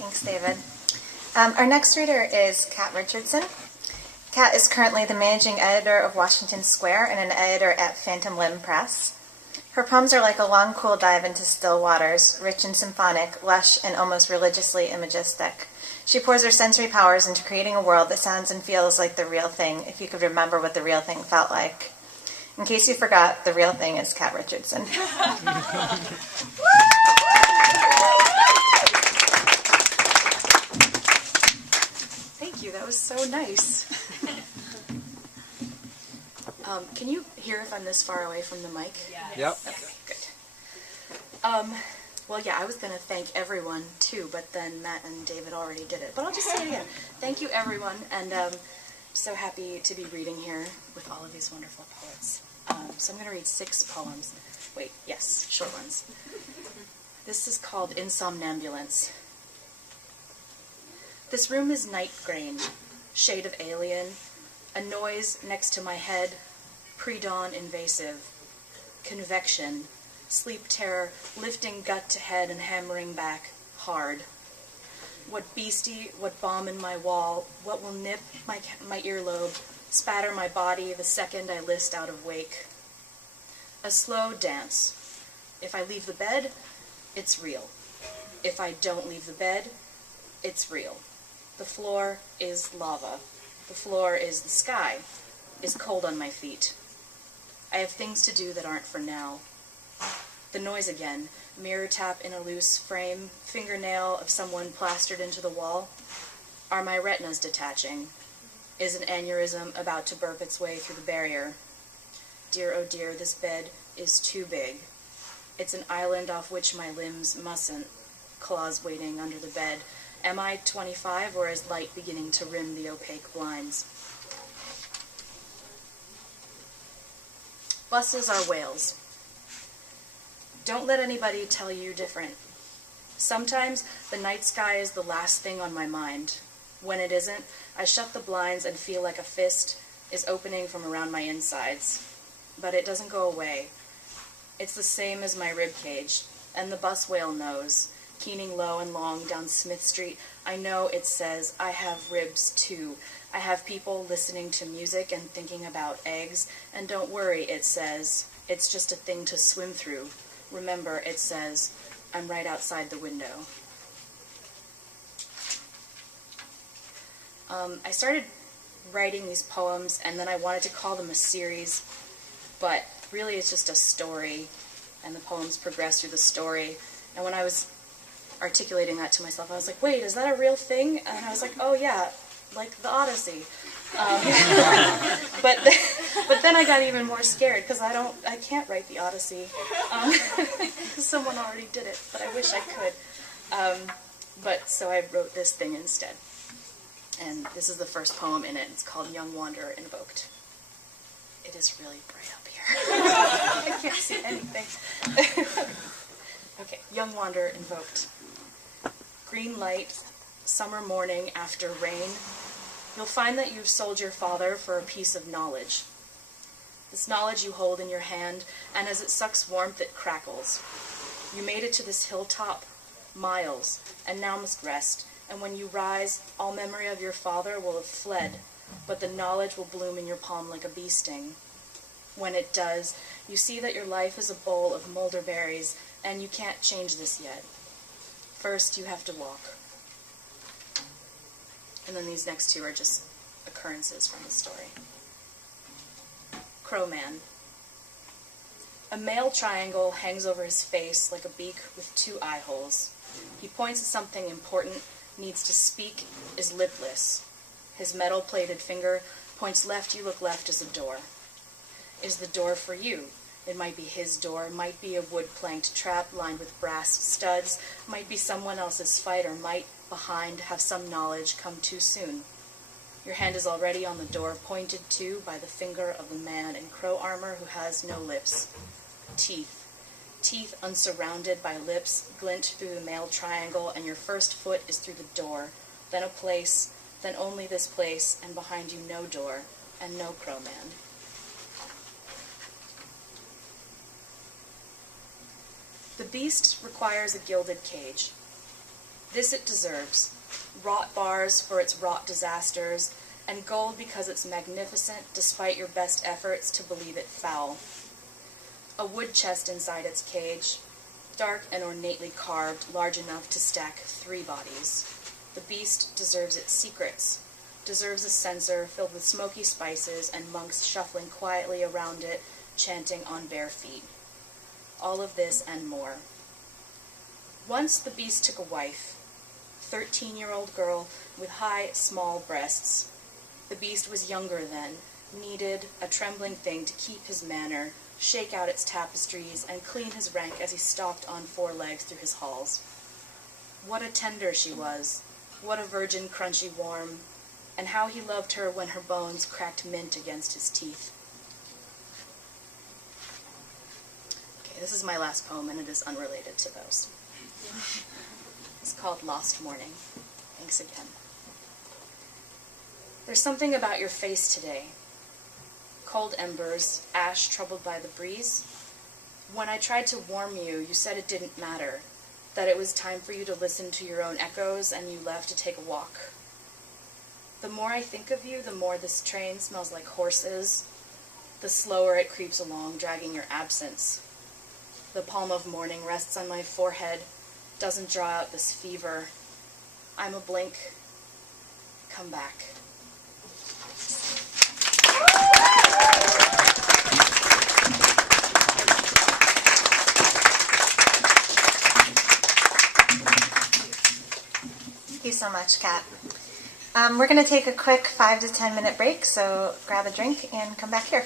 Thanks, David. Our next reader is Kat Richardson. Kat is currently the managing editor of Washington Square and an editor at Phantom Limb Press. Her poems are like a long, cool dive into still waters, rich and symphonic, lush, and almost religiously imagistic. She pours her sensory powers into creating a world that sounds and feels like the real thing, if you could remember what the real thing felt like. In case you forgot, the real thing is Kat Richardson. Thank you, that was so nice. Can you hear if I'm this far away from the mic? Yes. Yep. Okay, good. Well, yeah, I was going to thank everyone, too, but then Matt and David already did it. But I'll just say it again. Thank you, everyone, and so happy to be reading here with all of these wonderful poets. So I'm going to read 6 poems. Wait, yes, short ones. This is called Insomnambulance. This room is night grain, shade of alien, a noise next to my head, pre-dawn invasive, convection, sleep terror, lifting gut to head and hammering back, hard. What beastie, what bomb in my wall, what will nip my earlobe, spatter my body the second I list out of wake. A slow dance. If I leave the bed, it's real. If I don't leave the bed, it's real. The floor is lava. The floor is the sky, is cold on my feet. I have things to do that aren't for now. The noise again, mirror tap in a loose frame, fingernail of someone plastered into the wall. Are my retinas detaching? Is an aneurysm about to burp its way through the barrier? Dear, oh dear, this bed is too big. It's an island off which my limbs mustn't. Claws waiting under the bed. Am I 25 or is light beginning to rim the opaque blinds? Buses are whales. Don't let anybody tell you different. Sometimes the night sky is the last thing on my mind. When it isn't, I shut the blinds and feel like a fist is opening from around my insides. But it doesn't go away. It's the same as my rib cage, and the bus whale knows. Keening low and long down Smith Street, I know it says, I have ribs too. I have people listening to music and thinking about eggs, and don't worry, it says, it's just a thing to swim through. Remember, it says, I'm right outside the window. I started writing these poems, and then I wanted to call them a series, but really it's just a story, and the poems progress through the story. And when I was articulating that to myself, I was like, wait, is that a real thing? And I was like, oh yeah, like the Odyssey. But then I got even more scared because I can't write the Odyssey because someone already did it, but I wish I could. So I wrote this thing instead. And this is the first poem in it. It's called Young Wanderer Invoked. It is really bright up here. I can't see anything. Okay, Young Wanderer Invoked. Green light, summer morning after rain. You'll find that you've sold your father for a piece of knowledge. This knowledge you hold in your hand, and as it sucks warmth, it crackles. You made it to this hilltop, miles, and now must rest. And when you rise, all memory of your father will have fled, but the knowledge will bloom in your palm like a bee sting. When it does, you see that your life is a bowl of mulderberries, and you can't change this yet. First, you have to walk. And then these next 2 are just occurrences from the story. Crowman. A male triangle hangs over his face like a beak with 2 eye holes. He points at something important, needs to speak, is lipless. His metal-plated finger points left, you look left as a door. Is the door for you? It might be his door, might be a wood-planked trap lined with brass studs, might be someone else's fight, or might, behind, have some knowledge come too soon. Your hand is already on the door, pointed to by the finger of the man in crow armor who has no lips. Teeth. Teeth unsurrounded by lips glint through the male triangle, and your first foot is through the door, then a place, then only this place, and behind you no door, and no crowman. The beast requires a gilded cage. This it deserves. Rot bars for its rot disasters, and gold because it's magnificent despite your best efforts to believe it foul. A wood chest inside its cage, dark and ornately carved, large enough to stack 3 bodies. The beast deserves its secrets, deserves a censer filled with smoky spices and monks shuffling quietly around it, chanting on bare feet. All of this and more. Once the beast took a wife, 13-year-old girl with high, small breasts. The beast was younger then, needed a trembling thing to keep his manner, shake out its tapestries, and clean his rank as he stalked on 4 legs through his halls. What a tender she was, what a virgin crunchy warm, and how he loved her when her bones cracked mint against his teeth. Okay, this is my last poem, and it is unrelated to those. It's called Lost Morning. Thanks again. There's something about your face today. Cold embers, ash troubled by the breeze. When I tried to warm you, you said it didn't matter, that it was time for you to listen to your own echoes, and you left to take a walk. The more I think of you, the more this train smells like horses, the slower it creeps along, dragging your absence. The palm of morning rests on my forehead, doesn't draw out this fever. I'm a blink. Come back. Thank you so much, Kat. We're going to take a quick 5 to 10 minute break, so grab a drink and come back here.